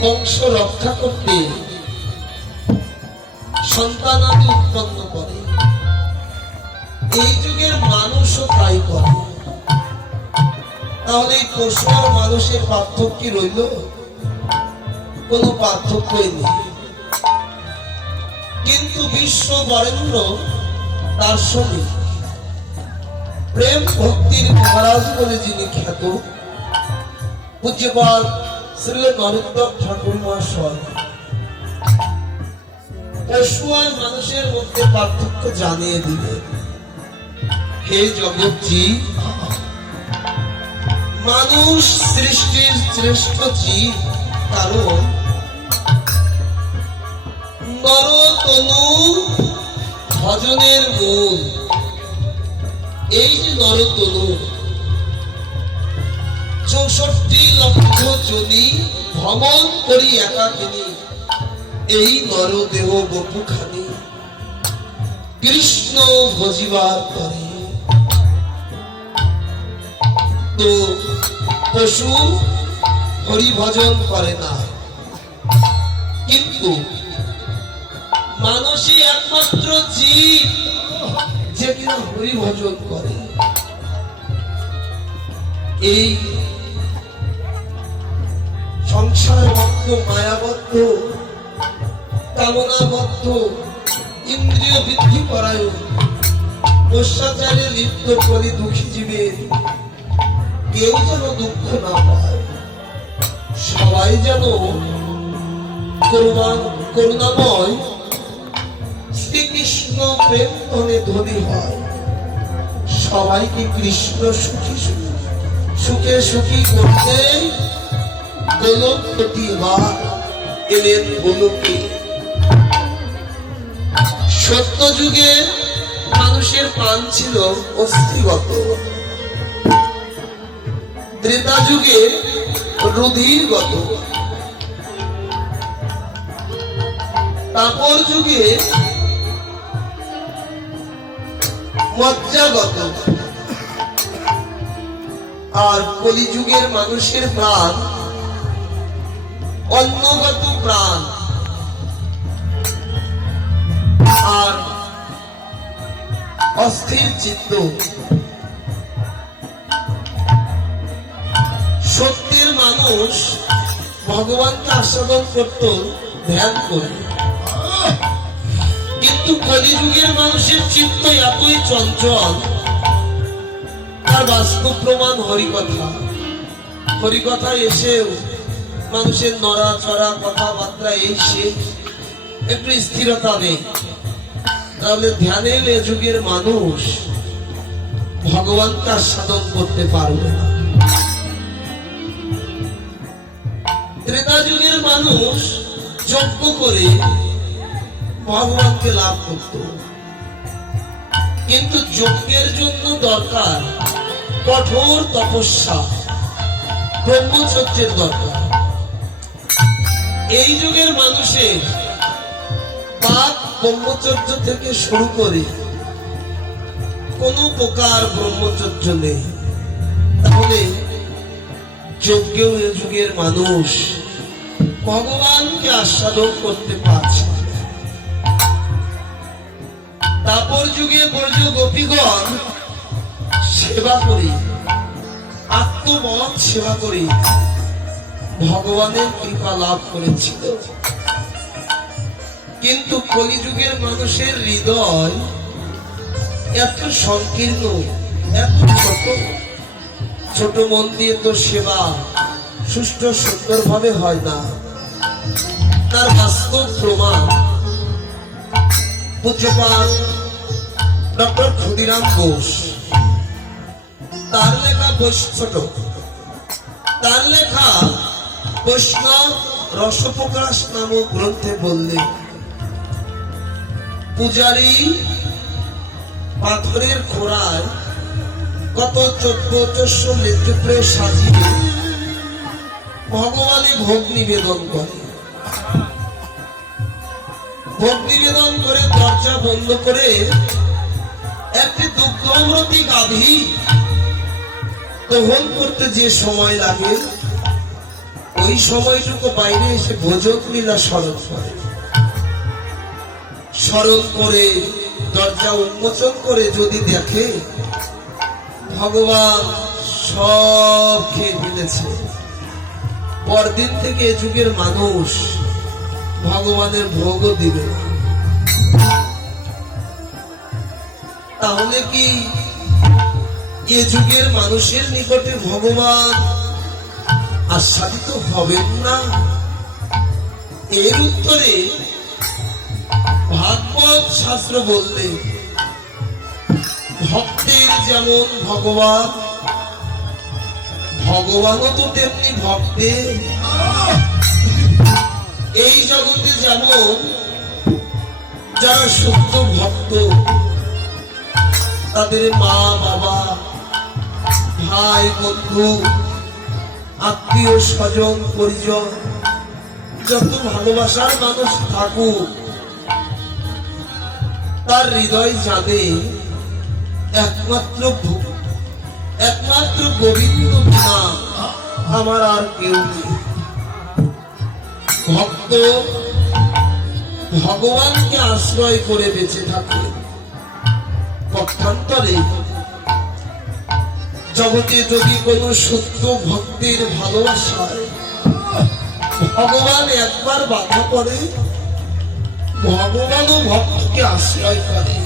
বংশ রক্ষা করতে সন্তানাদি উৎপন্ন করে। এই যুগের মানুষও তাই করে। তাহলে এই পশু আর মানুষের পার্থক্য কি রইল? কোনো পার্থক্যই নেই। কিন্তু বিশ্ব বরেণ্য দার্শনিক প্রেম ভক্তির মহারাজ বলে যিনি খ্যাত পূজ্যপাদ শ্রী নরোত্তম ঠাকুর মহাশয় পশু আর মানুষের মধ্যে পার্থক্য জানিয়ে দিলেন। হে জগৎজীব, মানুষ সৃষ্টির শ্রেষ্ঠ জীব, কারণ নরতনু ভজনের মূল। এই যে নরতনু 64 লক্ষ জনি ভ্রমণ করি একাকিনী, এই নরদেহ বপুখানি কৃষ্ণ ভজিবার করে। তো পশু হরি ভজন করে না, কিন্তু মানুষই একমাত্র জীব যে কিনা হরি ভজন করে। এই সংসারবদ্ধ, মায়াবদ্ধ, কামনাবদ্ধ, ইন্দ্রিয় বৃদ্ধি করায় অত্যাচারে লিপ্ত করি দুঃখী জীবের কেউ যেন দুঃখ না পায়, সবাই যেন করুণাময় শ্রীকৃষ্ণ প্রেম ধনে ধনী হয়। সবাইকে কৃষ্ণ সুখে সুখী করতে গোলক প্রতিবার এলেন গোলকে। সত্য যুগে মানুষের প্রাণ ছিল অস্থিগত, ত্রেতা যুগে রুধিরগত, তাপর যুগে মজ্জাগত, আর কলিযুগের মানুষের প্রাণ অন্নগত প্রাণ। আর অস্থির চিত্ত। সত্যের মানুষ ভগবানকে আস্বাদন করত ধ্যান করে, কিন্তু কলিযুগের মানুষের চিত্ত এতই চঞ্চল, তার বাস্তব প্রমাণ হরিকথা। হরিকথা এসেও মানুষের নড়াচড়া, কথাবার্তা এসে একটু স্থিরতা নেই। তাহলে ধ্যানের এ যুগের মানুষ ভগবানকে আস্বাদন করতে পারবে না। ত্রেতা যুগের মানুষ যজ্ঞ করে ভগবানকে লাভ করত, কিন্তু যজ্ঞের জন্য দরকার কঠোর তপস্যা, ব্রহ্মচর্যের দরকার। এই যুগের মানুষের পাপ ব্রহ্মচর্য থেকে শুরু করে কোন প্রকার ব্রহ্মচর্য নেই। তাহলে যজ্ঞেও এই যুগের মানুষ ভগবানকে আস্বাদন করতে পারছে। তারপর যুগে বর্জ্য গোপীগণ সেবা করে, আত্মমত সেবা করে ভগবানের কৃপা লাভ করেছিল। কিন্তু কলিযুগের মানুষের হৃদয় এত সংকীর্ণ, এত ছোট, ছোট মন দিয়ে তো সেবা সুষ্ঠু সুন্দরভাবে হয় না। তার বাস্তব প্রমাণ পূজ্যপাদ ডক্টর ক্ষুদিরাম ঘোষ তার লেখা ছোট, তার লেখা বৈষ্ণব রসপ্রকাশ নামক গ্রন্থে বললেন, পূজারী পাথরের খোড়ায় কত 1400 লেচুপ্রে সাজিয়ে ভগবানে ভোগ নিবেদন করে। ভোগ নিবেদন করে দরজা বন্ধ করে একটি দুগ্ধবতী গাভী দহন করতে যে সময় লাগে ওই সময়টুকু বাইরে এসে ভোজন লীলা স্মরণ করে দরজা উন্মোচন করে যদি দেখে ভগবান সব খেয়ে ফেলেছে, পরদিন থেকে এ যুগের মানুষ ভগবানের ভোগও দিবে না। তাহলে কি এ যুগের মানুষের নিকটে ভগবান আস্বাদিত হবেন না? এর উত্তরে ভাগবত শাস্ত্র বললে ভক্তের যেমন ভগবান, ভগবানও তো তেমনি ভক্তের। এই জগতে যেমন যারা শুদ্ধ ভক্ত, তাদের মা বাবা ভাই বন্ধু আত্মীয় স্বজন পরিজন যত ভালোবাসার মানুষ থাকুক, তার হৃদয় জানে একমাত্র গোবিন্দ বিনা আমার আর কেউ নেই। ভক্ত ভগবানকে আশ্রয় করে বেঁচে থাকে। পক্ষান্তরে জগতে যদি কোনো সত্য ভক্তের ভালোবাসায় ভগবান একবার বাধা পড়ে, ভগবানও ভক্তকে আশ্রয় করে।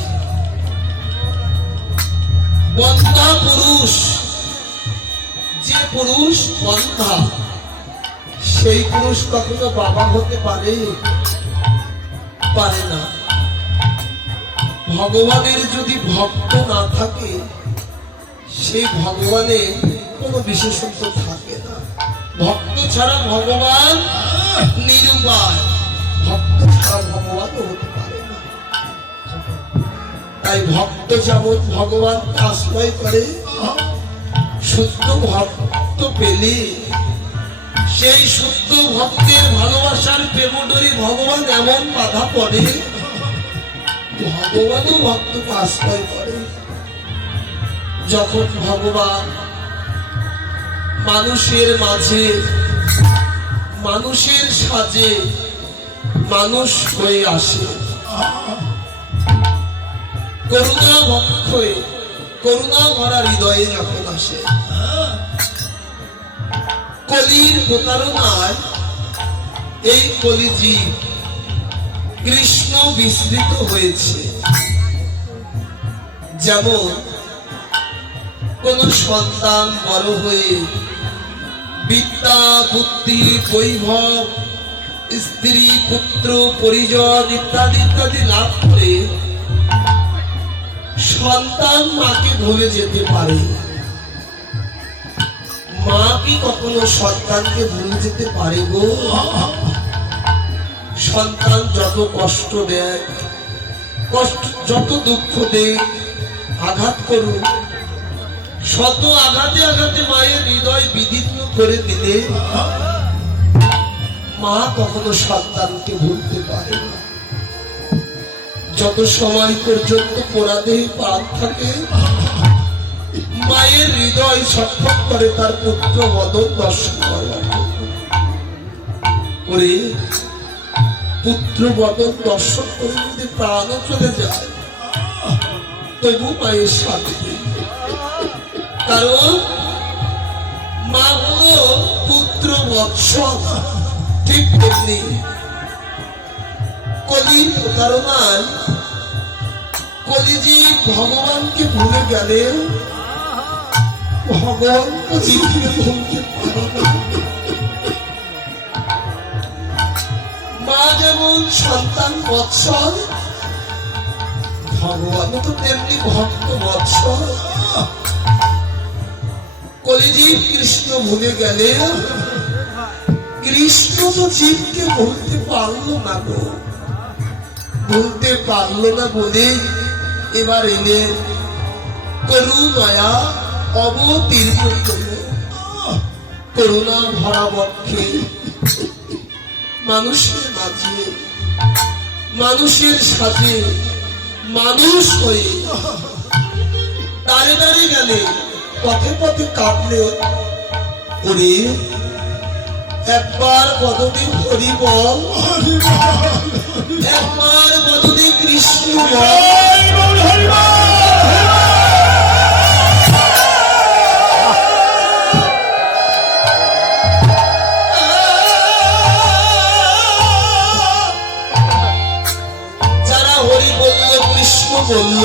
বন্ধা পুরুষ, যে পুরুষ বন্ধা, সেই পুরুষ কখনো বাবা হতে পারে না। ভগবানের যদি ভক্ত না থাকে, সেই ভগবানের কোনো বিশেষত্ব থাকে না। ভক্ত ছাড়া ভগবান নিরুপায়, ভক্ত ছাড়া ভগবানও হতে পারে না। তাই ভক্ত যেমন ভগবানকে আশ্রয় করে, শুদ্ধ ভক্ত পেলে সেই শুদ্ধ ভক্তের ভালোবাসার প্রেমডোরে ভগবান এমন বাধা পড়ে, ভগবানও ভক্তকে আশ্রয় করে। যখন ভগবান মানুষের মাঝে মানুষের সাজে মানুষ হয়ে আসে, করুণা বক্ষয়ে করুণা ভরা হৃদয়ে যখন আসে, কলির প্রতারণায় এই কলিজীব কৃষ্ণ বিস্মৃত হয়েছে। যেমন কোন সন্তান বড় হয়ে বিদ্যা বুদ্ধি বৈভব স্ত্রী পুত্র পরিজন ইত্যাদি ইত্যাদি লাভ করে সন্তান মাকে ভুলে যেতে পারে। মা কি কখনো সন্তানকে ভুলে যেতে পারে গো? সন্তান যত কষ্ট দেয়, যত দুঃখ দেয়, আঘাত করুক, শত আঘাতে আঘাতে মায়ের হৃদয় বিদীর্ণ করে দিলে মা কখনো সন্তানকে ভুলতে পারে না। যত সময় পর্যন্ত পোড়াদেহে প্রাণ থাকে, মায়ের হৃদয় ছটফট করে তার পুত্র বদন দর্শন করার করে। পুত্র বদন দর্শন করে যদি প্রাণও চলে যায়, তবু মায়ের সাথে, কারণ মা হলো পুত্র বৎসল। ঠিক তেমনি কলির প্রতারণায় কলিজীব ভগবানকে ভুলে গেলে ভগবান জীবকে ভুলতে পারে না। মা যেমন সন্তান বৎসল, ভগবান তো তেমনি ভক্ত বৎসল। কলিজীব কৃষ্ণ ভুলে গেলে কৃষ্ণ তো জীবকে ভুলতে পারলো না গো। ভুলতে পারলো না বলে এবার এলে করুণা অবতীর্ণ করল। করুণা ভরা বক্ষে মানুষের মাঝে মানুষের সাথে মানুষ হয়ে দাঁড়ে দাঁড়িয়ে গেলে, পথে পথে কাঁদলে, ওরে একবার বদনে হরি বল, হরি বল, একবার বদনে কৃষ্ণ বল। হরি বল, হরি বল। যারা হরি বলল, কৃষ্ণ বলল,